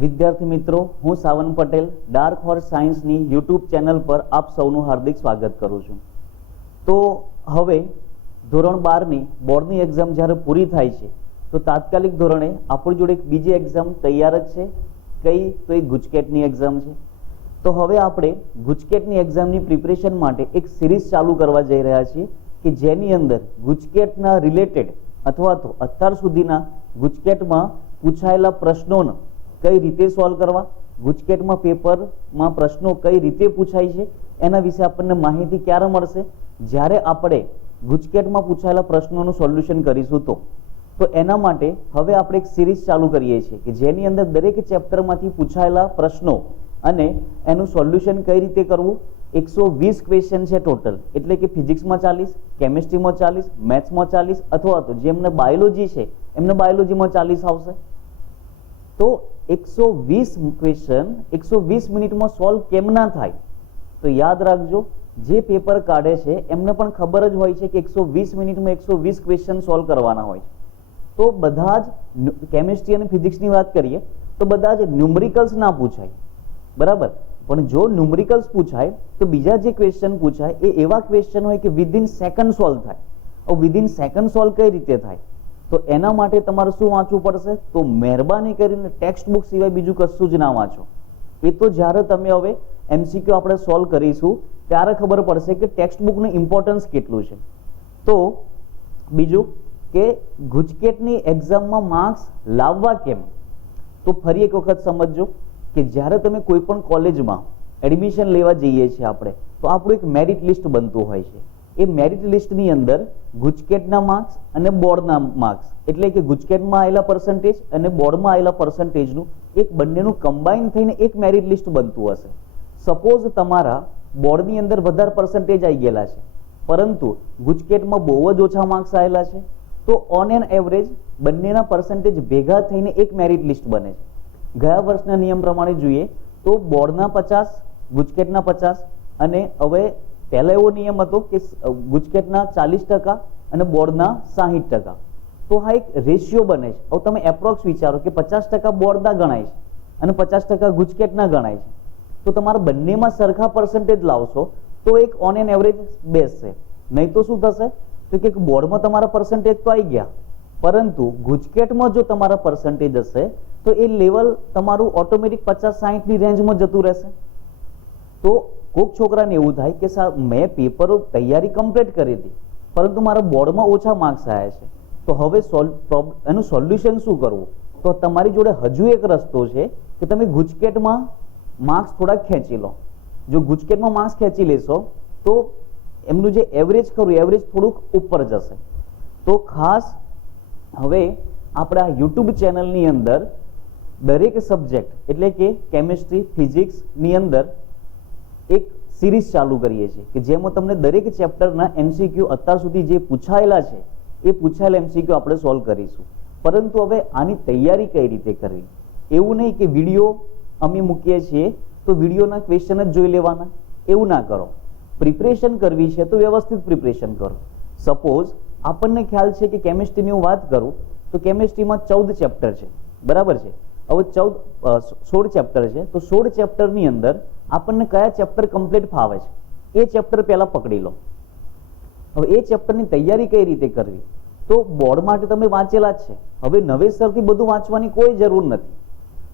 વિદ્યાર્થી મિત્રો, હું સાવન પટેલ ડાર્ક હોર્સ સાયન્સની યુટ્યુબ ચેનલ પર આપ સૌનું હાર્દિક સ્વાગત કરું છું. તો હવે ધોરણ 12ની બોર્ડની એક્ઝામ જ્યારે પૂરી થાય છે તો તાત્કાલિક ધોરણે આપણી જોડે એક બીજી એક્ઝામ તૈયાર જ છે. કઈ? તો એ ગુજકેટની એક્ઝામ છે. તો હવે આપણે ગુજકેટની એક્ઝામની પ્રિપરેશન માટે એક સિરીઝ ચાલુ કરવા જઈ રહ્યા છીએ કે જેની અંદર ગુજકેટના રિલેટેડ અથવા તો અત્યાર સુધીના ગુજકેટમાં પૂછાયેલા પ્રશ્નોને કઈ રીતે સોલ્વ કરવા, ગુજકેટમાં પેપરમાં પ્રશ્નો કઈ રીતે પૂછાય છે એના વિશે આપણને માહિતી ક્યારે મળશે? જ્યારે આપણે ગુજકેટમાં પૂછાયેલા પ્રશ્નોનું સોલ્યુશન કરીશું તો એના માટે હવે આપણે એક સિરીઝ ચાલુ કરીએ છીએ કે જેની અંદર દરેક ચેપ્ટરમાંથી પૂછાયેલા પ્રશ્નો અને એનું સોલ્યુશન કઈ રીતે કરવું. 120 ક્વેશ્ચન છે ટોટલ, એટલે કે ફિઝિક્સમાં 40, કેમિસ્ટ્રીમાં 40, મેથ્સમાં 40 અથવા તો જેમને બાયોલોજી છે એમને બાયોલોજીમાં 40 આવશે. તો 120 ક્વેશ્ચન 120 મિનિટમાં સોલ્વ કેમ ના થાય? તો યાદ રાખજો, જે પેપર કાઢે છે એમને પણ ખબર જ હોય છે કે 120 મિનિટમાં 120 ક્વેશ્ચન સોલ્વ કરવાના હોય છે. તો બધા જ કેમિસ્ટ્રી અને ફિઝિક્સની વાત કરીએ તો બધા જ ન્યુમેરિકલ્સ ના પૂછાય, બરાબર. પણ જો ન્યુમેરિકલ્સ પૂછાય તો બીજા જે ક્વેશ્ચન પૂછાય એ એવા ક્વેશ્ચન હોય કે વિધિન સેકન્ડ સોલ્વ થાય. વિધિન સેકન્ડ સોલ્વ કઈ રીતે થાય? તો એના માટે તમારે શું વાંચવું પડશે? તો મહેરબાની કરીને ટેક્સ્ટ બુક સિવાય બીજું કશું જ ના વાંચો. એ તો જ્યારે તમે હવે એમસીક્યુ આપણે સોલ્વ કરીશું ત્યારે ખબર પડશે કે ટેક્સ્ટ બુકનું ઇમ્પોર્ટન્સ કેટલું છે. તો બીજું કે ગુજકેટની એક્ઝામમાં માર્ક્સ લાવવા કેમ? તો ફરી એક વખત સમજજો કે જ્યારે તમે કોઈ પણ કોલેજમાં એડમિશન લેવા જઈએ છીએ આપણે, તો આપણું એક મેરિટ લિસ્ટ બનતું હોય છે. એ મેરિટ લિસ્ટની અંદર ગુજકેટના માર્ક્સ અને બોર્ડના માર્ક્સ, એટલે કે ગુજકેટમાં આવેલા પર્સન્ટેજ અને બોર્ડમાં આવેલા પર્સન્ટેજનું એક બંનેનું કમ્બાઈન થઈને એક મેરિટ લિસ્ટ બનતું હશે. સપોઝ તમારા બોર્ડની અંદર વધારે પર્સન્ટેજ આવી ગયેલા છે પરંતુ ગુજકેટમાં બહુ જ ઓછા માર્ક્સ આવેલા છે, તો ઓન એન એવરેજ બંનેના પર્સન્ટેજ ભેગા થઈને એક મેરિટ લિસ્ટ બને છે. ગયા વર્ષના નિયમ પ્રમાણે જોઈએ તો બોર્ડના 50, ગુજકેટના 50 અને હવે પહેલા એવો નિયમ હતો કે ગુજકેટના 40% અને બોર્ડના 60%. તો આ એક રેશિયો બને છે. હવે તમે એપ્રોક્સ વિચારો કે 50% બોર્ડના ગણાય છે અને 50% ગુજકેટના ગણાય છે. તો તમારા બંનેમાં સરખા પર્સન્ટેજ લાવશો તો એક ઓન એન એવરેજ બેસશે. નહીં તો શું થશે? તો કે બોર્ડમાં તમારા પર્સન્ટેજ તો આવી ગયા, પરંતુ ગુજકેટમાં જો તમારા પર્સન્ટેજ હશે તો એ લેવલ તમારું ઓટોમેટિક 50-60 ની રેન્જમાં જતું રહેશે. તો કોઈક છોકરાને એવું થાય કે સર મેં પેપરો તૈયારી કમ્પ્લીટ કરી હતી પરંતુ મારા બોર્ડમાં ઓછા માર્ક્સ આવ્યા છે, તો હવે એનું સોલ્યુશન શું કરવું? તો તમારી જોડે હજુ એક રસ્તો છે કે તમે ગુજકેટમાં માર્ક્સ થોડા ખેંચી લો. જો ગુજકેટમાં માર્ક્સ ખેંચી લેશો તો એમનું જે એવરેજ ખરું એવરેજ થોડુંક ઉપર જશે. તો ખાસ હવે આપણા યુટ્યુબ ચેનલની અંદર દરેક સબ્જેક્ટ એટલે કે કેમિસ્ટ્રી, ફિઝિક્સની અંદર એક સિરીઝ ચાલુ કરીએ છીએ કે જેમાં તમને દરેક ચેપ્ટરના એમસીક્યુ અત્યાર સુધી જે પૂછાયેલા છે એ પૂછાયેલા એમસીક્યુ આપણે સોલ્વ કરીશું. પરંતુ હવે આની તૈયારી કઈ રીતે કરવી? એવું નહીં કે વિડીયો અમે મૂકીએ છીએ તો વિડીયોના ક્વેશ્ચન જ જોઈ લેવાના, એવું ના કરો. પ્રિપરેશન કરવી છે તો વ્યવસ્થિત પ્રિપરેશન કરો. સપોઝ આપણને ખ્યાલ છે કે કેમિસ્ટ્રીની હું વાત કરું તો કેમિસ્ટ્રીમાં 14 ચેપ્ટર છે, બરાબર છે. હવે 16 ચેપ્ટર છે, તો 16 ચેપ્ટરની અંદર આપણને કયા ચેપ્ટર કમ્પ્લીટ ફાવે છે એ ચેપ્ટર પહેલા પકડી લો. હવે એ ચેપ્ટરની તૈયારી કઈ રીતે કરવી? તો બોર્ડ માટે તમે વાંચેલા જ છે, હવે નવેસરથી બધું વાંચવાની કોઈ જરૂર નથી.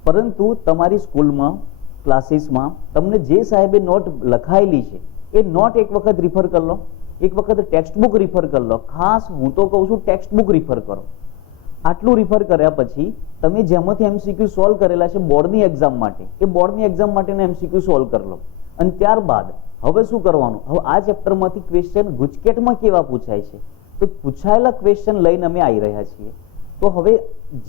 પરંતુ તમારી સ્કૂલમાં, ક્લાસીસમાં તમને જે સાહેબે નોટ લખાયેલી છે એ નોટ એક વખત રિફર કરી લો, એક વખત ટેક્સ્ટ બુક રિફર કરી લો. ખાસ હું તો કહું છું ટેક્સ્ટ બુક રિફર કરો. આટલું રિફર કર્યા પછી તમે જેમાંથી એમસીક્યુ સોલ્વ કરેલા છે બોર્ડની એક્ઝામ માટે, એ બોર્ડની એક્ઝામ માટેના એમસીક્યુ સોલ્વ કરી લો. અને ત્યારબાદ હવે શું કરવાનું? હવે આ ચેપ્ટરમાંથી ક્વેશ્ચન ગુજકેટમાં કેવા પૂછાય છે તો પૂછાયેલા ક્વેશ્ચન લઈને અમે આવી રહ્યા છીએ. તો હવે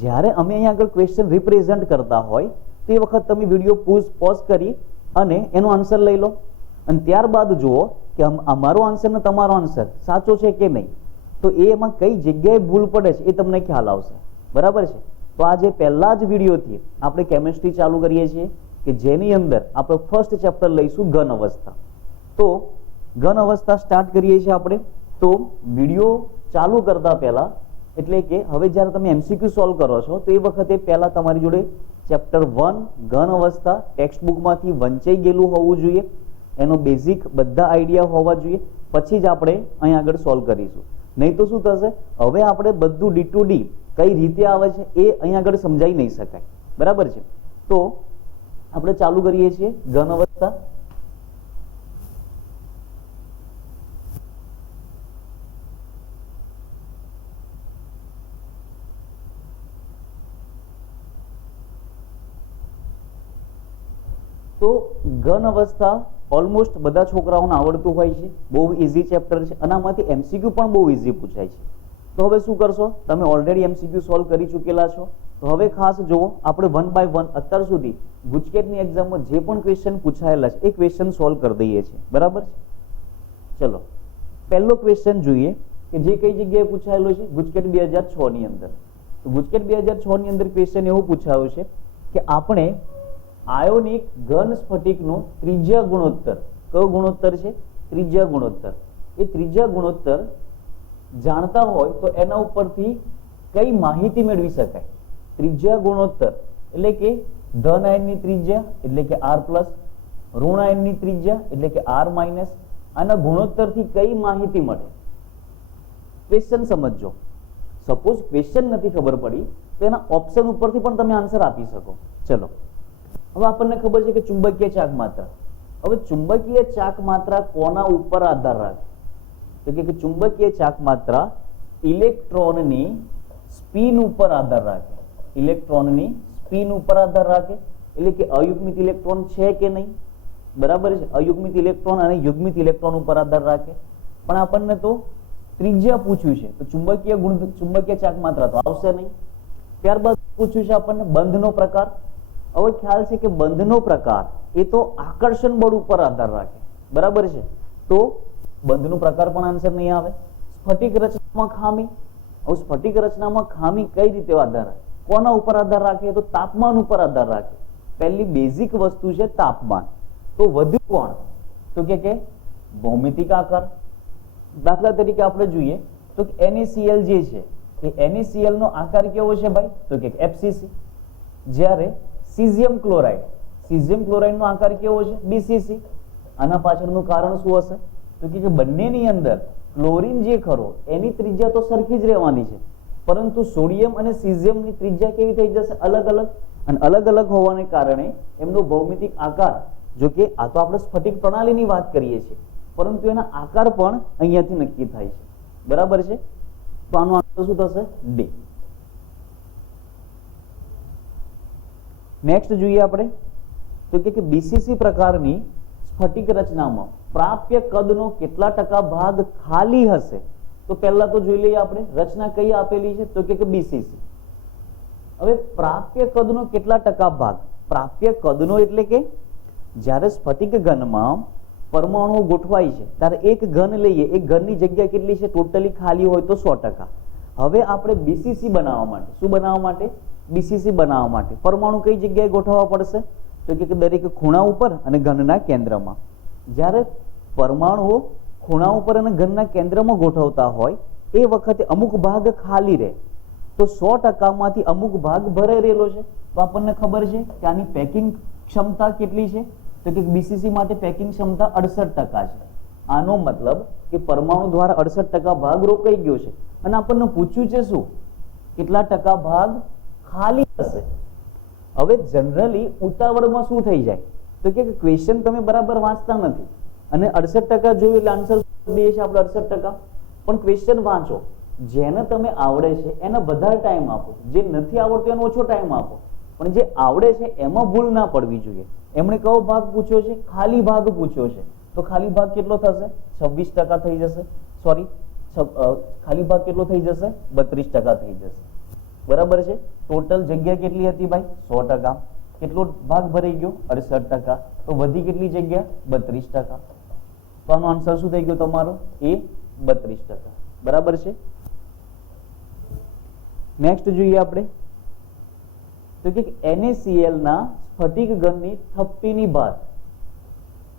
જ્યારે અમે અહીંયા આગળ ક્વેશ્ચન રિપ્રેઝન્ટ કરતા હોય તો એ વખત તમે વિડીયો પોઝ કરી અને એનો આન્સર લઈ લો અને ત્યારબાદ જુઓ કે અમારો આન્સર ને તમારો આન્સર સાચો છે કે નહીં. તો એમાં કઈ જગ્યાએ ભૂલ પડે છે એ તમને ખ્યાલ આવશે, બરાબર છે. તો આજે પહેલા જ વિડીયોથી આપણે કેમિસ્ટ્રી ચાલુ કરીએ છીએ કે જેની અંદર આપણે ફર્સ્ટ ચેપ્ટર લઈશું ઘન અવસ્થા. તો ઘન અવસ્થા સ્ટાર્ટ કરીએ છીએ આપણે. તો વિડીયો ચાલુ કરતા પહેલા એટલે કે હવે જ્યારે તમે એમસીક્યુ સોલ્વ કરો છો તો એ વખતે પહેલા તમારી જોડે ચેપ્ટર 1 ઘન અવસ્થા ટેક્સ્ટ બુકમાંથી વંચાઈ ગયેલું હોવું જોઈએ, એનો બેઝિક બધા આઈડિયા હોવા જોઈએ, પછી જ આપણે અહીં આગળ સોલ્વ કરીશું. નહીં તો શું થશે, હવે આપણે બધું ડી ટુ ડી કઈ રીતે આવે છે એ અહીં આગળ સમજાઈ નહીં શકાય. બરાબર છે. તો આપણે ચાલુ કરીએ છીએ ઘન અવસ્થા. તો ઘન અવસ્થા ઓલમોસ્ટ બધા છોકરાઓને આવડતું હોય છે, બહુ ઇઝી ચેપ્ટર છે અને આમાંથી એમસીક્યુ પણ બહુ ઇઝી પૂછાય છે. તો હવે શું કરશો, તમે ઓલરેડી એમસીક્યુ સોલ્વ કરી ચૂકેલા છો, તો હવે ખાસ જુઓ, આપણે 1 બાય 1 અત્યાર સુધી ગુજકેટની એક્ઝામમાં જે પણ ક્વેશ્ચન પૂછાયેલા છે એ ક્વેશ્ચન સોલ્વ કરી દઈએ છીએ. બરાબર છે. ચલો પહેલો ક્વેશ્ચન જોઈએ કે જે કઈ જગ્યાએ પૂછાયેલો છે, ગુજકેટ 2006 ની અંદર. તો ગુજકેટ 2006 ની અંદર ક્વેશ્ચન એવું પૂછાયો છે કે આપણે આયોનિક ઘન સ્ફટિકનો ત્રિજ્યા ગુણોત્તર, કયો ગુણોત્તર છે, ત્રિજ્યા ગુણોત્તર, એ ત્રિજ્યા ગુણોત્તર જાણતા હોય તો એના ઉપરથી કઈ માહિતી મેળવી શકાય. ત્રિજ્યા ગુણોત્તર એટલે કે ધન આયનની ત્રિજ્યા એટલે કે r પ્લસ, ઋણ આયનની ત્રિજ્યા એટલે કે r માઇનસ, આના ગુણોત્તરથી કઈ માહિતી મળે. ક્વેશ્ચન સમજજો. સપોઝ ક્વેશ્ચન નથી ખબર પડી તો એના ઓપ્શન ઉપરથી પણ તમે આન્સર આપી શકો. ચલો હવે આપણને ખબર છે કે ચુંબકીય ચાક માત્રા. હવે ચુંબકીય ચાક માત્રા કોના ઉપર આધાર રાખે, તો કે ચુંબકીય ચાક માત્રા ઇલેક્ટ્રોનની સ્પિન ઉપર આધાર રાખે. ઇલેક્ટ્રોનની સ્પિન ઉપર આધાર રાખે એટલે કે અયુગ્મિત ઇલેક્ટ્રોન છે કે નહીં. બરાબર છે. અયુગ્મિત ઇલેક્ટ્રોન અને યુગ્મિત ઇલેક્ટ્રોન ઉપર આધાર રાખે. પણ આપણને તો ત્રિજ્યા પૂછ્યું છે તો ચુંબકીય ચાક માત્રા તો આવશે નહીં. ત્યારબાદ પૂછ્યું છે આપણને બંધનો પ્રકાર. હવે ખ્યાલ છે કે બંધનો પ્રકાર એ તો આકર્ષણ બળ ઉપર આધાર રાખે. બરાબર છે. તો બંધનો પ્રકાર પણ આન્સર નહીં આવે. સ્ફટિક રચનામાં ખામી. હવે સ્ફટિક રચનામાં ખામી કઈ રીતે આધાર રાખે, કોના ઉપર આધાર રાખે, તો તાપમાન ઉપર આધાર રાખે. પહેલી બેઝિક વસ્તુ છે તાપમાન. તો વધુ કોણ, તો કે ભૌમિતિક આકાર. દાખલા તરીકે આપણે જોઈએ તો NaCl જે છે એ NaCl નો આકાર કેવો છે ભાઈ, તો કે FCC. જ્યારે સીઝિયમ ક્લોરાઇડ નો આકાર કેવો છે, BCC. આના પાછળનું કારણ શું હશે, તો કે બંનેની અંદર ક્લોરીન જે ખરો એની ત્રિજ્યા તો સરખી જ રહેવાની છે, પરંતુ સોડિયમ અને સીઝિયમની ત્રિજ્યા કેવી થઈ જશે, અલગ અલગ. અને અલગ અલગ હોવાને કારણે એમનો ભૌમિતિક આકાર, જો કે આ તો આપણે સ્ફટિક પ્રણાલીની વાત કરીએ છીએ, પરંતુ એના આકાર પણ અહીંયાથી નક્કી થાય છે. બરાબર છે. તો આનો આન્સર શું થશે, ડી. નેક્સ્ટ જોઈએ આપણે તો કે બીસીસી પ્રકારની સ્ફટિક રચનામાં પ્રાપ્ય કદનો કેટલા ટકા ભાગ ખાલી હશે. તો પહેલા તો જોઈ લઈએ આપણે રચના કઈ આપેલી છે, તો કે બીસીસી. હવે પ્રાપ્ય કદનો કેટલા ટકા ભાગ, પ્રાપ્ય કદનો એટલે કે જ્યારે સ્ફટિક ઘનમાં પરમાણુઓ ગોઠવાય છે ત્યારે એક ઘન લઈએ, એક ઘનની જગ્યા કેટલી છે, ટોટલી ખાલી હોય તો 100%. હવે આપણે બીસીસી બનાવવા માટે, શું બનાવવા માટે, બીસીસી બનાવવા માટે પરમાણુ કઈ જગ્યાએ ગોઠવવા પડશે, તો કે દરેક ખૂણા ઉપર અને ઘનના કેન્દ્રમાં. જ્યારે પરમાણુઓ ખૂણા ઉપર અને ઘનના કેન્દ્રમાં ગોઠવતા હોય એ વખતે અમુક ભાગ ખાલી રહે, તો 100% માંથી અમુક ભાગ ભરાઈ રહેલો છે. તો આપણને ખબર છે કે આની પેકિંગ ક્ષમતા કેટલી છે, તો કે બીસીસી માટે પેકિંગ ક્ષમતા 68% છે. આનો મતલબ કે પરમાણુ દ્વારા 68% ભાગ રોકાઈ ગયો છે. અને આપણને પૂછ્યું છે શું, કેટલા ટકા ભાગ ખાલી હશે. હવે જનરલી ઉતાવળમાં શું થઈ જાય, તો કે ક્વેશ્ચન તમે બરાબર વાંચતા નથી અને 68% જોયું એટલે આન્સર દે છે આપણે 68%. પણ ક્વેશ્ચન વાંચો, જેને તમે આવડે છે એને વધારે ટાઈમ આપો, જે નથી આવડતું એનો ઓછો ટાઈમ આપો, પણ જે આવડે છે એમાં ભૂલ ના પડવી જોઈએ. એમણે કયો ભાગ પૂછ્યો છે, ખાલી ભાગ પૂછ્યો છે. તો ખાલી ભાગ કેટલો થશે, 26% થઈ જશે. સોરી, ખાલી ભાગ કેટલો થઈ જશે, 32% થઈ જશે. બરાબર છે. ટોટલ જગ્યા કેટલી હતી ભાઈ, 100%. કેટલો ભાગ ભરાઈ ગયો, 68%. તો વધી કેટલી જગ્યા, 32%. તો આનો આન્સર શું થઈ ગયો તમારો, એ 32%. બરાબર છે. નેક્સ્ટ જોઈએ આપણે તો કે NaCl ના સ્ફટિક ઘનની થપ્પીની ભાત.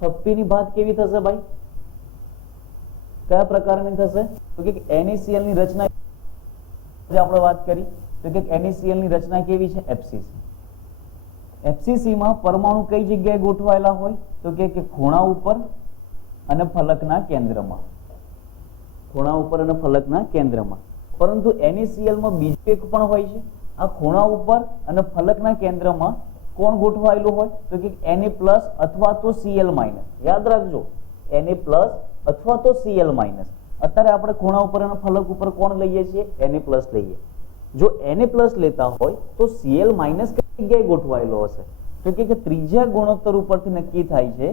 થપ્પીની ભાત કેવી થશે ભાઈ, કયા પ્રકારની થશે, તો કે NaCl ની રચના આપણે વાત કરી તો કે NaCl ની રચના કેવી છે, FCC. FCC માં પરમાણુ કઈ જગ્યાએ ગોઠવાયેલા હોય તો કે ખૂણા ઉપર અને ફલકના કેન્દ્રમાં, ખૂણા ઉપર અને ફલકના કેન્દ્રમાં. પરંતુ NaCl માં બીજું એક પણ હોય છે. આ ખૂણા ઉપર અને ફલકના કેન્દ્રમાં કોણ ગોઠવાયેલું હોય તો કે Na+ અથવા તો Cl-. યાદ રાખજો, Na+ અથવા તો Cl-. અત્યારે આપણે ખૂણા ઉપર અને ફલક ઉપર કોણ લઈએ છીએ? Na+ લઈએ. જો Na+ લેતા હોય તો Cl- કઈ જગ્યાએ ગોઠવાયેલો હશે તો કે ત્રીજા ગુણોત્તર ઉપરથી નક્કી થાય છે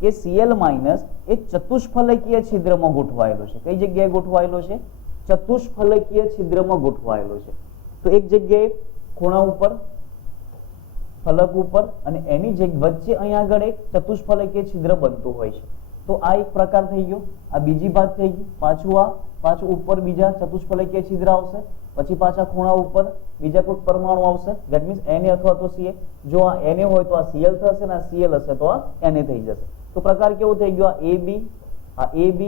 કે Cl- એ ચતુષ્ફલકીય છિદ્રમાં ગોઠવાયેલો છે. કઈ જગ્યાએ ગોઠવાયેલો છે? ચતુષ્ફલકીય છિદ્રમાં ગોઠવાયેલો છે. તો એક જગ્યાએ ખૂણા ઉપર, ફલક ઉપર અને એની વચ્ચે અહીંયા આગળ એક ચતુષ્ફલકીય છિદ્ર બનતું હોય છે. તો આ એક પ્રકાર થઈ ગયો. આ બીજી વાત થઈ ગઈ. પાછું ઉપર બીજા ચતુષ્ફલકીય છિદ્ર આવશે, પછી પાછા ખૂણા ઉપર બીજા કોઈ પરમાણુ આવશે. ધેટ મીન્સ Na અથવા તો Ca. જો આ Na હોય તો આ Cl થશે ને આ Cl હશે તો આ Na થઈ જશે. તો પ્રકાર કેવો થઈ ગયો? આ AB, આ AB,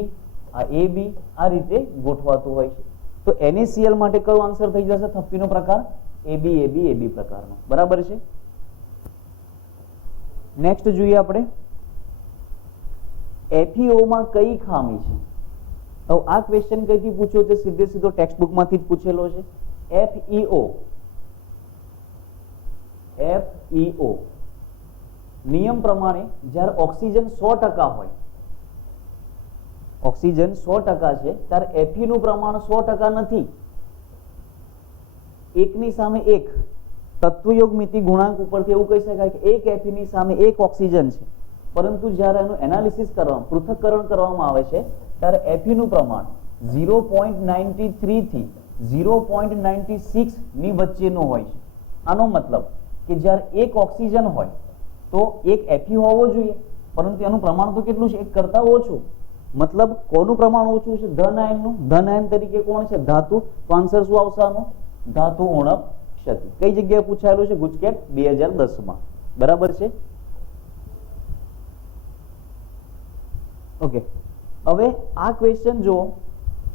આ AB આ રીતે ગોઠવાતું હોય છે. તો NaCl માટે કયો આન્સર થઈ જશે? થપ્પીનો પ્રકાર AB AB AB પ્રકારનો. બરાબર છે. નેક્સ્ટ જોઈએ આપણે FeO માં કઈ ખામી છે? તો આ ક્વેશ્ચન કઈથી પૂછ્યો છે? સીધો ટેક્સ્ટ બુક માંથી જ પૂછેલો છે. FeO નિયમ પ્રમાણે જ્યારે ઓક્સિજન 100% હોય, ઓક્સિજન 100% છે ત્યારે Fe નું પ્રમાણ 100% નથી. એકની સામે એક તત્વયોગ મિતિ ગુણાંક ઉપરથી એવું કહી શકાય કે એક Fe ની સામે એક ઓક્સિજન છે. પરંતુ જ્યારે એનું એનાલિસિસ કરવામાં, પૃથ્થકરણ કરવામાં આવે છે ત્યારે Fe નું પ્રમાણ 0.93 થી 0.96 ની વચ્ચેનું હોય છે. આનો મતલબ કે જ્યારે એક ઓક્સિજન હોય તો એક Fe હોવો જોઈએ, પરંતુ એનું પ્રમાણ તો કેટલું છે? એક કરતા ઓછું. મતલબ કોનું પ્રમાણ ઓછું છે? ધન આયનનું. ધન આયન તરીકે કોણ છે? ધાતુ. તો આન્સર શું આવશે આનો? ધાતુ ઉણપ ક્ષતિ. કઈ જગ્યાએ પૂછાયેલું છે? ગુજકેટ 2010 માં. બરાબર છે. ઓકે, હવે આ ક્વેશ્ચન જો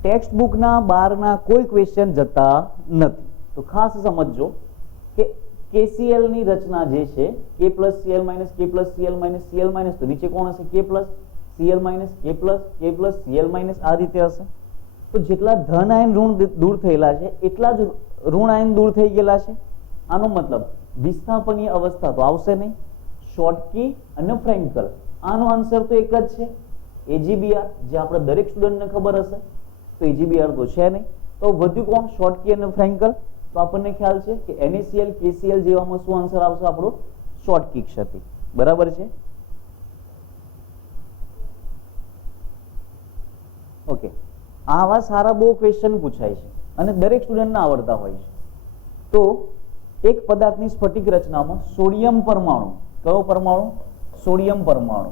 ટેક્સ્ટ બુકના બહારના કોઈ ક્વેશ્ચન જતા નથી. તો ખાસ સમજજો કે KCl ની રચના જે છે K+Cl- K+Cl- Cl- તો નીચે કોણ હશે? K+, Cl-, K+, Cl- આ રીતે હશે. તો જેટલા ધન આયન ઋણ દૂર થયેલા છે એટલા જ ઋણ આયન દૂર થઈ ગયેલા છે. આનો મતલબ વિસ્થાપનીય અવસ્થા તો આવશે નહીં. શોર્ટકી અને ફ્રેન્કલ, આનો આન્સર તો એક જ છે. AgBr, જે આપણે દરેક સ્ટુડન્ટને ખબર હશે. તો AgBr તો છે નહીં. તો વધ્યું કોણ? શોર્ટકી અને ફ્રેન્કલ. તો આપણને ખ્યાલ છે કે NaCl, KCl જેવામાં શું આન્સર આવશે આપણો? શોર્ટકી ક્ષતિ. બરાબર છે. ઓકે, આવા સારા બહુ ક્વેશ્ચન પૂછાય છે અને દરેક સ્ટુડન્ટને આવડતા હોય છે. તો એક પદાર્થની સ્ફટિક રચનામાં સોડિયમ પરમાણુ, કયો પરમાણુ? સોડિયમ પરમાણુ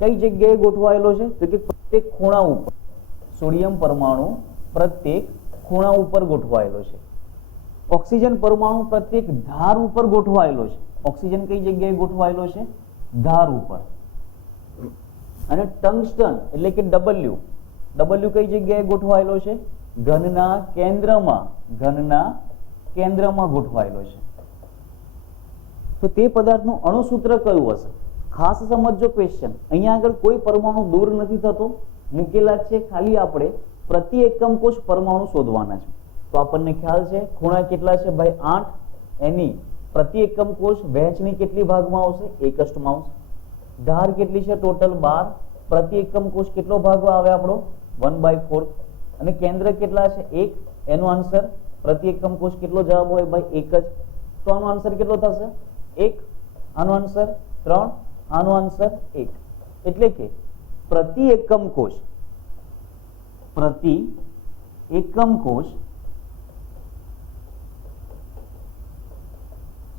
કઈ જગ્યાએ ગોઠવાયેલો છે? તો કે પ્રત્યેક ખૂણા ઉપર. સોડિયમ પરમાણુ પ્રત્યેક ખૂણા ઉપર ગોઠવાયેલો છે. ઓક્સિજન પરમાણુ પ્રત્યેક ધાર ઉપર ગોઠવાયેલો છે. ઓક્સિજન કઈ જગ્યાએ ગોઠવાયેલો છે? ધાર ઉપર. અને ટંગસ્ટન એટલે કે W કઈ જગ્યાએ ગોઠવાયેલો છે? ઘનના કેન્દ્રમાં. ઘનના કેન્દ્રમાં ગોઠવાયેલો છે. તો તે પદાર્થનું અણુસૂત્ર કયું હશે? ખાસ સમજજો ક્વેશ્ચન. અહીંયા આગળ કોઈ પરમાણુ દૂર નથી થતો, મૂકેલા છે. ખાલી આપણે પ્રતિ એકમ કોષ પરમાણુ શોધવાના છે. તો આપણને ખ્યાલ છે ખૂણા કેટલા છે ભાઈ? 8. એની પ્રતિ એકમ કોષ વહેંચણી કેટલી ભાગમાં આવશે? 1 માં આવશે. ધાર કેટલી છે? ટોટલ 12. પ્રતિ એકમ કોષ કેટલો ભાગ આવે આપણો? 1/4. અને કેન્દ્ર કેટલા છે? 1. એનો આન્સર પ્રતિ એકમ કોષ કેટલો જવાબ હોય ભાઈ? 1 જ. તો આનો આન્સર કેટલો થશે? 1. આનો આન્સર 3. આનો આન્સર 1. એટલે કે પ્રતિ એકમ કોષ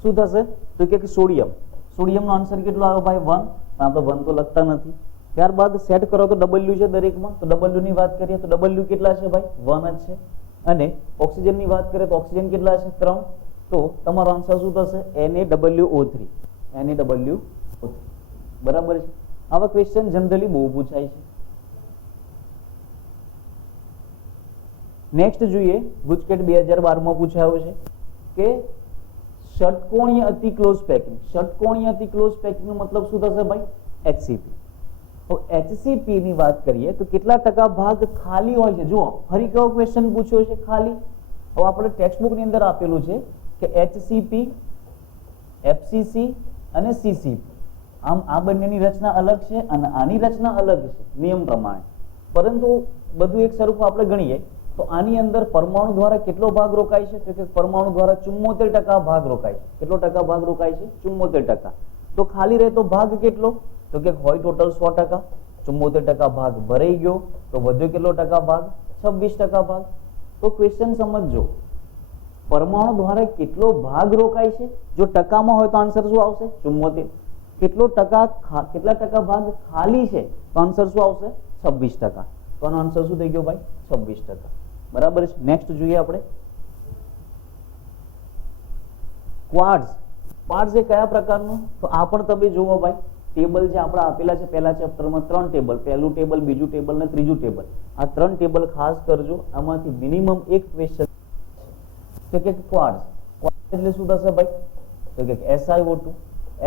શું થશે? તો કે સોડિયમનો આન્સર કેટલો આવે ભાઈ? 1. આપણે 1 તો લખતા નથી. ત્યારબાદ સેટ કરો તો W છે દરેકમાં. તો W ની વાત કરીએ તો W કેટલા છે ભાઈ? 1 જ છે. અને ઓક્સિજન ની વાત કરીએ તો ઓક્સિજન કેટલા છે? 3. તો તમારો આન્સર શું થશે? NaWO3. NaWO3. બરાબર છે. આવા ક્વેશ્ચન જનરલી બહુ પૂછાય છે. નેક્સ્ટ જોઈએ, ગુજકેટ 2012 માં પૂછાયો છે કે ષટકોણીય અતિ ક્લોઝ પેકિંગ. ષટકોણીય અતિ ક્લોઝ પેકિંગ નો મતલબ શું થશે ભાઈ? HCP. તો HCP ની વાત કરીએ તો કેટલા ટકા ભાગ ખાલી હોય છે? જુઓ ફરી કયો ક્વેશ્ચન પૂછ્યો છે? ખાલી. હવે આપણે ટેક્સ્ટબુક ની અંદર આપેલું છે કે HCP, FCC અને CCP. આમ આ બંનેની રચના અલગ છે અને આની રચના અલગ છે નિયમ પ્રમાણે, પરંતુ બધું એક સરખું આપણે ગણીએ તો આની અંદર પરમાણુ દ્વારા કેટલો ભાગ રોકાય છે? તો કે પરમાણુ દ્વારા 74% ભાગ રોકાય છે. કેટલો ટકા ભાગ રોકાય છે? 74%. તો ખાલી રહેતો ભાગ કેટલો? તો કે હોય ટોટલ 100%. 74% ભાગ ભરાઈ ગયો તો વધ્યો કેટલો ટકા ભાગ? 26% ભાગ. તો ક્વેશ્ચન સમજજો, પરમાણુ દ્વારા કેટલો ભાગ રોકાય છે? જો ટકામાં હોય તો આન્સર શું આવશે? 74. કેટલા ટકા ભાગ ખાલી છે તો આન્સર શું આવશે? 26%. તો આનો આન્સર શું થઈ ગયો ભાઈ? 26%. બરાબર છે. નેક્સ્ટ જોઈએ આપણે ક્વાર્ટઝ. ક્વાર્ટઝ એ કયા પ્રકારનું? તો આ પણ તમે જુઓ ભાઈ, ટેબલ જે આપણે આપેલા છે પહેલા ચેપ્ટરમાં 3 ટેબલ, પહેલું ટેબલ, બીજું ટેબલ અને ત્રીજું ટેબલ. આ 3 ટેબલ ખાસ કરજો, આમાંથી મિનિમમ એક ક્વેશ્ચન તો કે ક્વાર્ટઝ. ક્વાર્ટઝ એટલે શું થશે ભાઈ? તો કે SiO2.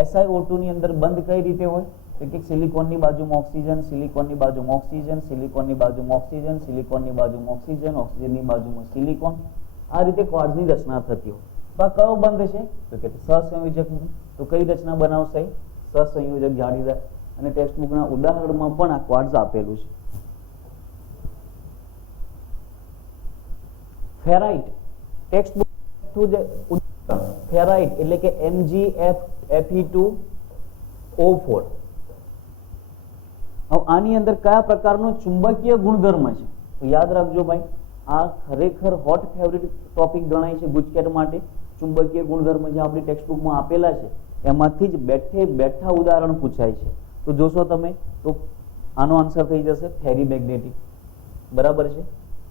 SiO2 ની અંદર બંધ કઈ રીતે હોય? તો કે સિલિકોનની બાજુમાં ઓક્સિજન, સિલિકોનની બાજુમાં ઓક્સિજન, સિલિકોનની બાજુમાં ઓક્સિજન, સિલિકોનની બાજુમાં ઓક્સિજન, ઓક્સિજનની બાજુમાં સિલિકોન. આ રીતે ક્વાર્ટઝની રચના થતી હોય. તો આ કયો બંધ છે? તો કે સહસંયોજકનું. તો કઈ રચના બનાવશે? સહસંયોજક જાળીદાર. અને ટેક્સ્ટબુકના ઉદાહરણમાં પણ આ ક્વાર્ટઝ આપેલું છે. ફેરાઇટ. ટેક્સ્ટબુક ફેરાઇટ એટલે કે MgFe2O4. હવે આની અંદર કયા પ્રકારનો ચુંબકીય ગુણધર્મ છે? તો યાદ રાખજો ભાઈ, આ ખરેખર હોટ ફેવરિટ ટોપિક ગણાય છે ગુજકેટ માટે. ચુંબકીય ગુણધર્મ જે આપણી ટેક્સ્ટબુકમાં આપેલા છે એમાંથી જ બેઠા ઉદાહરણ પૂછાય છે. તો જોશો તમે તો આનો આન્સર થઈ જશે ફેરીમેગ્નેટિક. બરાબર છે.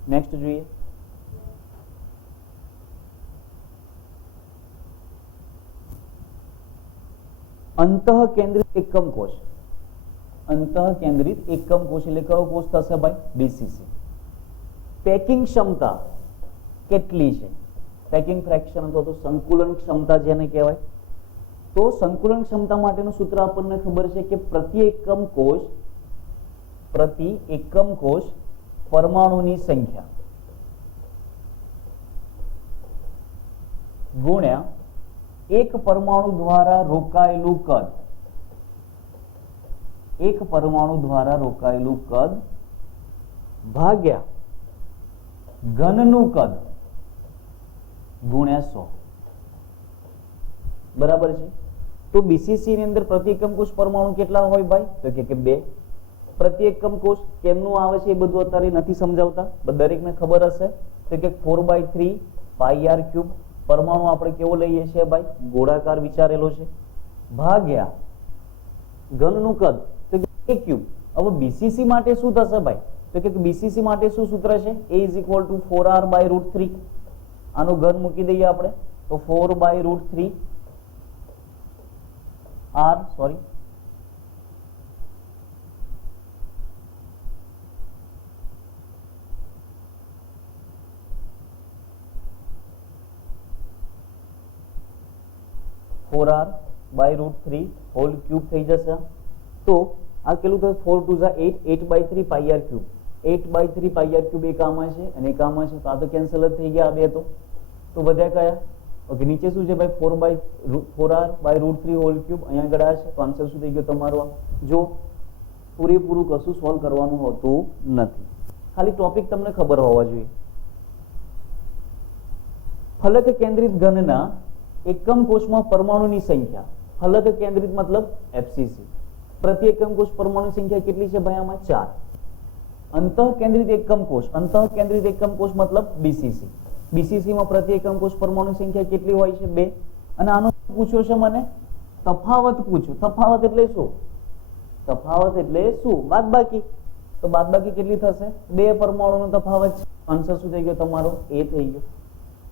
નેક્સ્ટ જોઈએ અંતઃકેન્દ્રિત એકમ કોષ. અંતઃકેન્દ્રિત એકમ કોષ એટલે કયો કોષ થશે ભાઈ? BCC. પેકિંગ ક્ષમતા કેટલી છે? પેકિંગ ફ્રેક્શન અથવા તો સંકુલન ક્ષમતા જેને કહેવાય. તો સંકુલન ક્ષમતા માટેનું સૂત્ર આપણને ખબર છે કે પ્રતિ એકમ કોષ પરમાણુની સંખ્યા ગુણ્યા એક પરમાણુ દ્વારા રોકાયેલું કદ. એક પરમાણુ દ્વારા રોકાયેલું કદ ભાગ્યા ઘનનું કદ ગુણ્યા 100. બરાબર છે. તો BCC ની અંદર પ્રતિ એકમ કોષ પરમાણુ કેટલા હોય ભાઈ? તો કે 2. પ્રતિ એકમ કોષ કેમનું આવે છે એ બધું અત્યારે નથી સમજાવતા, દરેકને ખબર હશે. તો કે 4/3 πr³ પરમાણુ આપણે કેવો લઈએ છીએ ભાઈ? ગોળાકાર વિચારેલો છે. ભાગ્યા ઘનનું કદ તો કે a³. હવે BCC માટે શું થશે ભાઈ? તો કે BCC માટે શું સૂત્ર છે? A = 4r/√3. આનો ઘન મૂકી દઈએ આપણે તો 4/√3 r sorry 4r/√3 hall cube થઈ જશે. તો આ કેટલું થશે? 4 × 2 = 8, 8/3 πr³. 8/3 πr³ એક આમાં છે અને એક આમાં છે, તો આ તો કેન્સલ જ થઈ ગયા. આ બે તો વધ્યા કયા? ઓકે, નીચે શું છે ભાઈ? 4r/√3 hall cube. અહીંયા આગળ આ છે, તો આન્સર શું થઈ ગયો તમારો? જો પૂરેપૂરું કશું સોલ્વ કરવાનું હોતું નથી, ખાલી ટોપિક તમને ખબર હોવા જોઈએ. ફલક કેન્દ્રિત ઘનના એકમ કોષમાં પરમાણુની સંખ્યા. ફલક કેન્દ્રિત મતલબ FCC. પ્રતિ એકમ કોષ પરમાણુ સંખ્યા કેટલી છે ભાઈ? આમાં 4. અંતઃકેન્દ્રિત એકમ કોષ. અંતઃકેન્દ્રિત એકમ કોષ મતલબ BCC. BCC માં પ્રતિ એકમ કોષ પરમાણુ સંખ્યા કેટલી હોય છે? 2. અને આનો પૂછ્યો છે મને તફાવત પૂછ્યો. તફાવત એટલે શું? તફાવત એટલે શું? બાદબાકી. તો બાદબાકી કેટલી થશે? 2 પરમાણુનો તફાવત છે. આન્સર શું થઈ ગયો તમારો? A થઈ ગયો.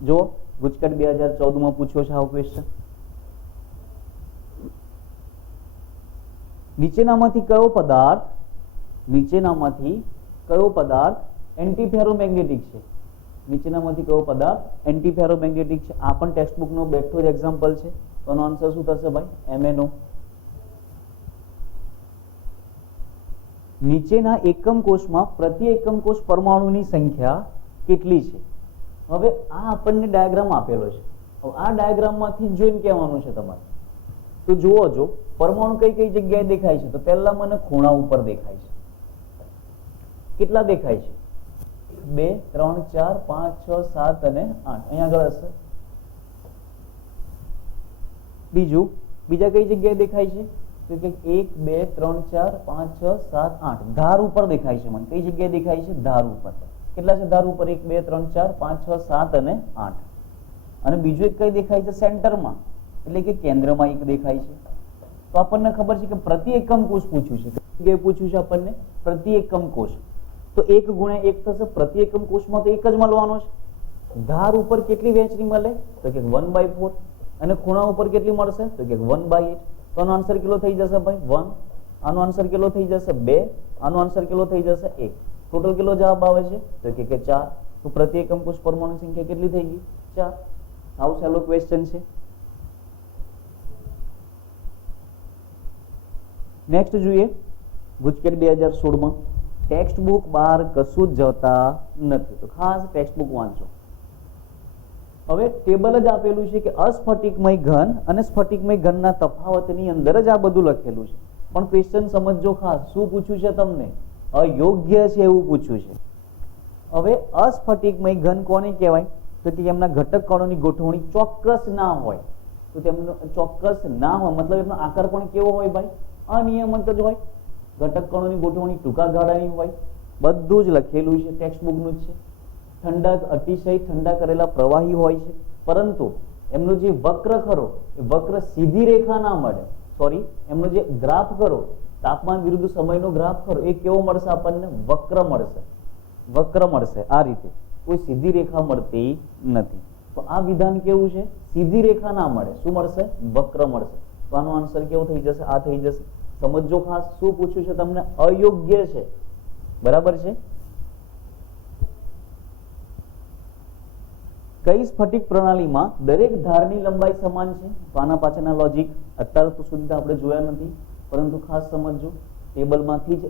જો ગુજકેટ 2014 માં પૂછ્યો છે આવો ક્વેશ્ચન. નીચેનામાંથી કયો પદાર્થ એન્ટીફેરોમેગ્નેટિક છે? નીચેનામાંથી કયો પદાર્થ એન્ટી ફેરોમેગ્નેટિક છે? આ પણ ટેક્સ્ટ બુક નો બેઠો જ એક્ઝામ્પલ છે, તો આનો આન્સર શું થશે ભાઈ? MnO. નીચેના એકમ કોષમાં પ્રતિ એકમ કોષ પરમાણુની સંખ્યા કેટલી છે? હવે આ આપણને ડાયાગ્રામ આપેલો છે. હવે આ ડાયાગ્રામમાંથી જોઈને કહેવાનું છે તમારે. તો જુઓ, જો પરમાણુ કઈ કઈ જગ્યાએ દેખાય છે, તો પહેલા મને ખૂણા ઉપર દેખાય છે. કેટલા દેખાય છે? 2 3 4 5 6 7 અને 8. અહીંયા આગળ હશે. બીજા કઈ જગ્યાએ દેખાય છે? તો કે 1 2 3 4 5 6 7 8 ધાર ઉપર દેખાય છે. મને કઈ જગ્યાએ દેખાય છે? ધાર ઉપર. કેટલા છે ધાર ઉપર? 1 2 3 4 5 6 7 અને 8. અને બીજું એક કઈ દેખાય છે? સેન્ટરમાં, એટલે કે કેન્દ્રમાં એક દેખાય છે. તો આપણને ખબર છે કે પ્રતિ એકમ કોષ પૂછ્યું છે. કે પૂછ્યું છે આપણને પ્રતિ એકમ કોષ, તો 1 ગુણ્યા 1 થશે. પ્રતિ એકમ કોષમાં તો એક જ મળવાનો છે. ધાર ઉપર કેટલી વહેંચણી મળે? તો કે 1/4. અને ખૂણા ઉપર કેટલી મળશે? તો કે 1/8. તો આનો આન્સર કેટલો થઈ જશે ભાઈ? 1. આનો આન્સર કેટલો થઈ જશે? 2. આનો આન્સર કેટલો થઈ જશે? 1. ટોટલ કેટલો જવાબ આવે છે? તો કે 4. તો પ્રતિ એકમ કોષ પરમાણુ સંખ્યા કેટલી થઈ ગઈ? 4. આવું સહેલો ક્વેશ્ચન છે. નેક્સ્ટ જોઈએ, ગુજકેટ 2016 માં ટેક્સ્ટ બુક બહાર કશું જ જતા નથી, તો ખાસ ટેક્સ્ટ બુક વાંચો. હવે ટેબલ જ આપેલું છે કે અસ્ફટિકમય ઘન અને સ્ફટિકમય ઘનના તફાવતની અંદર જ આ બધું લખેલું છે. પણ ક્વેશ્ચન સમજજો ખાસ. શું પૂછ્યું છે તમને? અયોગ્ય છે એવું પૂછ્યું છે. હવે અસ્ફટિકમય ઘન કોને કહેવાય? તો કે એમના ઘટક કણોની ગોઠવણી ચોક્કસ ના હોય. તો તેમનો ચોક્કસ ના હોય મતલબ એમનો આકાર પણ કેવો હોય ભાઈ? અનિયમિત જ હોય. ઘટક કણોની ગોઠવણી ટૂંકા ગાળાની હોય. બધું જ લખેલું છે, ટેક્સ્ટ બુકનું જ છે. ઠંડા, અતિશય ઠંડા કરેલા પ્રવાહી હોય છે, પરંતુ એમનો જે વક્ર ખરો એ વક્ર સીધી રેખા ના મળે. સોરી, એમનો જે ગ્રાફ ખરો, તાપમાન વિરુદ્ધ સમયનો ગ્રાફ ખરો, એ કેવો મળશે આપણને? વક્ર મળશે. વક્ર મળશે. આ રીતે કોઈ સીધી રેખા મળતી નથી. તો આ વિધાન કેવું છે? સીધી રેખા ના મળે. શું મળશે? વક્ર મળશે. તો આનો આન્સર કેવો થઈ જશે? આ થઈ જશે. સમજો ખાસ. શું પૂછ્યું છે તમને? અયોગ્ય છે. બરાબર છે. કઈ સ્ફટિક પ્રણાલીમાં દરેક ધારની લંબાઈ સમાન છે? તો આના પાછળના લોજિક અત્યાર સુધી આપણે જોયા નથી, પરંતુ ખાસ સમજજો. ટેબલમાંથી જ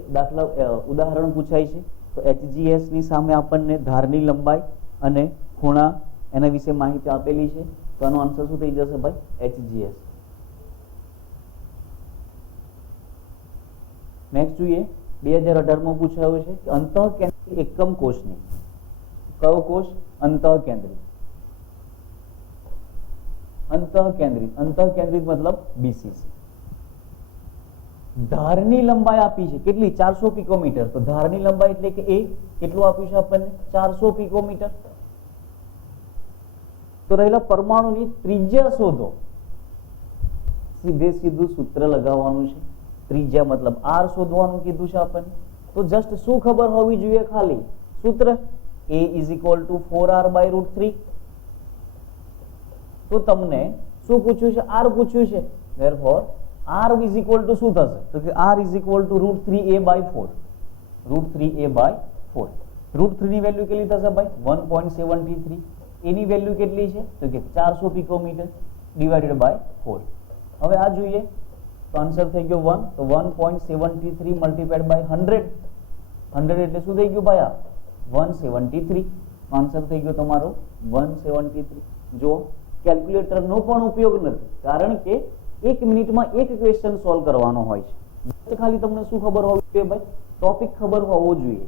ઉદાહરણ પૂછાય છે. તો HGS ની સામે આપણને ધારની લંબાઈ અને ખૂણા એના વિશે માહિતી આપેલી છે. તો આનો આન્સર શું થઈ જશે ભાઈ? HGS. નેક્સ્ટ જોઈએ, 2018 માં પૂછાયું છે કે અંતઃકેન્દ્રિત એકમ કોષની. કયો કોષ? અંતઃકેન્દ્રિત. અંતઃકેન્દ્રિત મતલબ BCC. ધારની લંબાઈ આપી છે કેટલી? 400 પિકોમીટર. તો ધારની લંબાઈ એટલે કે એ કેટલું આપ્યું છે આપણને? 400 પિકોમીટર. તો રહેલા પરમાણુની ત્રિજ્યા શોધો. સીધું સૂત્ર લગાવવાનું છે. ત્રિજ્યા મતલબ R શોધવાનું કીધું છે આપણને. તો જસ્ટ શું ખબર હોવી જોઈએ? ખાલી સૂત્ર A = 4R/√3. તો તમને શું પૂછ્યું છે? R પૂછ્યું છે. therefore R = શું થશે? તો કે R = √3A/4. √3 ની વેલ્યુ કેટલી થશે ભાઈ? 1.73. એની વેલ્યુ કેટલી છે? તો કે 400 પિકોમીટર ડિવાઇડેડ બાય 4. હવે આ જોઈએ તો આન્સર થઈ ગયો 1. તો 1.73 મલ્ટીપ્લાઇડ બાય 100. 100 એટલે શું થઈ ગયું ભાઈ? આ 173. આન્સર થઈ ગયો તમારો 173. જો કેલ્ક્યુલેટરનો પણ ઉપયોગ નથી, કારણ કે 1 મિનિટમાં એક ક્વેશ્ચન સોલ્વ કરવાનો હોય છે. ખાલી તમને શું ખબર હોવી જોઈએ ભાઈ? ટોપિક ખબર હોવો જોઈએ.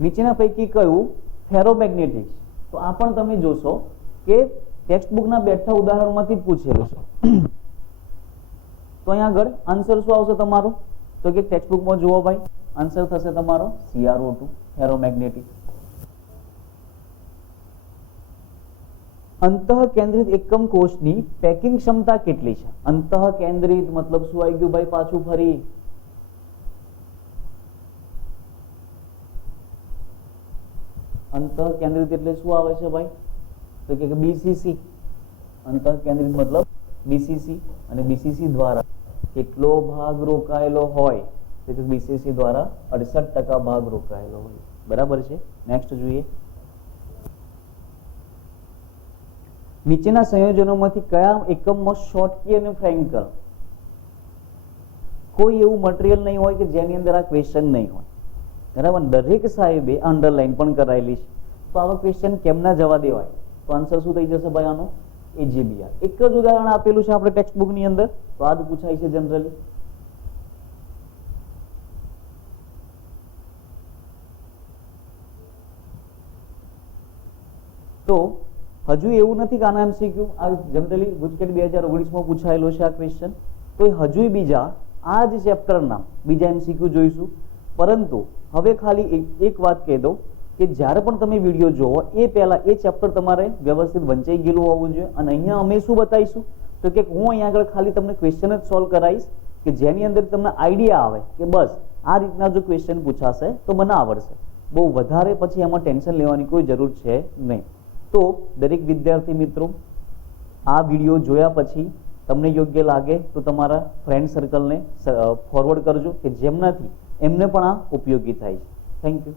નીચેના પૈકી કયું ફેરોમેગ્નેટિક? તો આ પણ તમે જોશો કે ટેક્સ્ટ બુકના બેઠા ઉદાહરણમાંથી જ પૂછેલું છે. તો અહીંયા આગળ આન્સર શું આવશે તમારો? તો કે ટેક્સ્ટ બુકમાં જુઓ ભાઈ, આન્સર થશે તમારો CrO2 ફેરોમેગ્નેટિક. અંતઃકેન્દ્રિત એકમ કોષની પેકિંગ ક્ષમતા કેટલી છે? અંતઃકેન્દ્રિત મતલબ શું આવી ગયું ભાઈ? પાછું ફરી અંતઃકેન્દ્રિત એટલે શું આવે છે ભાઈ? તો કે BCC. અંતઃકેન્દ્રિત મતલબ BCC. અને BCC દ્વારા કેટલો ભાગ રોકાયેલો હોય? તો કે BCC દ્વારા 68% ભાગ રોકાયેલો હોય. બરાબર છે. નેક્સ્ટ જોઈએ, નીચેના સંયોજનોમાંથી કયા એકમમાં શોર્ટકી અને ફ્રેન્કલ, કોઈ એવું મટીરિયલ નહીં હોય કે જેની અંદર આ ક્વેશ્ચન નહીં હોય. બરાબર, દરેક સાહેબે અંડરલાઈન પણ કરાયેલી છે. તો આવા ક્વેશ્ચન કેમ ના જવા દેવાય? તો આન્સર શું થઈ જશે ભાઈ આનો? AGBR. એક જ ઉદાહરણ આપેલું છે આપણે ટેક્સ્ટ બુક ની અંદર, તો આ જ પૂછાય છે જનરલી. તો હજુ એવું નથી કે આના MCQ આ જનરલી ગુજકેટ 2019 માં પૂછાયેલો છે આ ક્વેશ્ચન. તો હજુ બીજા આ જ ચેપ્ટરના બીજા MCQ જોઈશું. પરંતુ હવે ખાલી એક વાત કહી દઉં કે જ્યારે પણ તમે વિડીયો જોવો એ પહેલા એ ચેપ્ટર તમારે વ્યવસ્થિત વંચાઈ ગયેલું હોવું જોઈએ. અને અહીંયા અમે શું બતાવીશું તો કે હું અહીંયા આગળ ખાલી તમને ક્વેશ્ચન જ સોલ્વ કરાવીશ કે જેની અંદર તમને આઈડિયા આવે કે બસ આ રીતના જો ક્વેશ્ચન પૂછાશે તો મને આવડશે. બહુ વધારે પછી એમાં ટેન્શન લેવાની કોઈ જરૂર છે નહીં. તો દરેક વિદ્યાર્થી મિત્રો આ વિડીયો જોયા પછી તમને યોગ્ય લાગે તો તમારા ફ્રેન્ડ સર્કલને ફોરવર્ડ કરજો કે જેમનાથી એમને પણ આ ઉપયોગી થાય છે. Thank you.